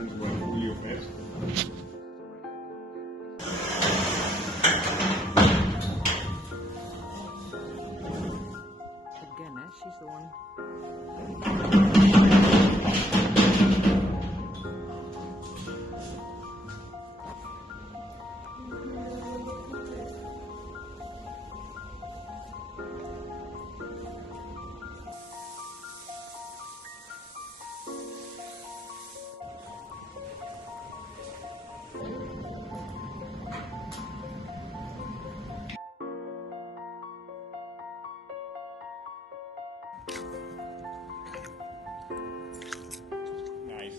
hands were Julio first. Again, she's the one. Nice.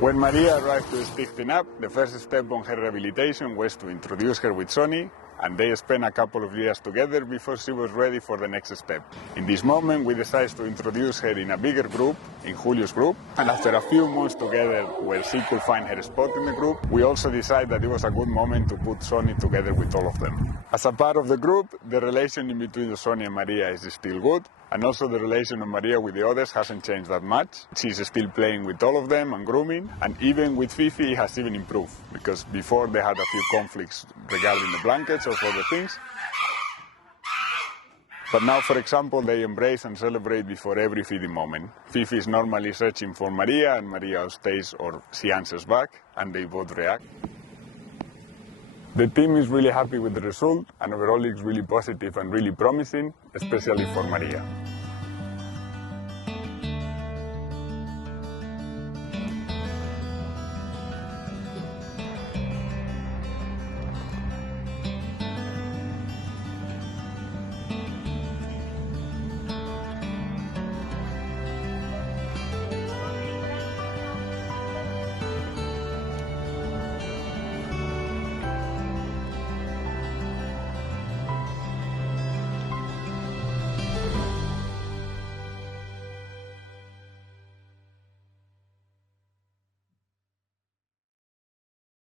When Maria arrived to Stichting Up, the first step on her rehabilitation was to introduce her with Sonny, and they spent a couple of years together before she was ready for the next step. In this moment, we decided to introduce her in a bigger group, in Julio's group, and after a few months together where she could find her spot in the group, we also decided that it was a good moment to put Sonny together with all of them. As a part of the group, the relation in between Sonny and Maria is still good, and also the relation of Maria with the others hasn't changed that much. She's still playing with all of them and grooming, and even with Fifi it has even improved, because before they had a few conflicts regarding the blankets or other things. But now, for example, they embrace and celebrate before every feeding moment. Fifi is normally searching for Maria, and Maria stays or she answers back, and they both react. The team is really happy with the result, and overall it's really positive and really promising, especially for Maria.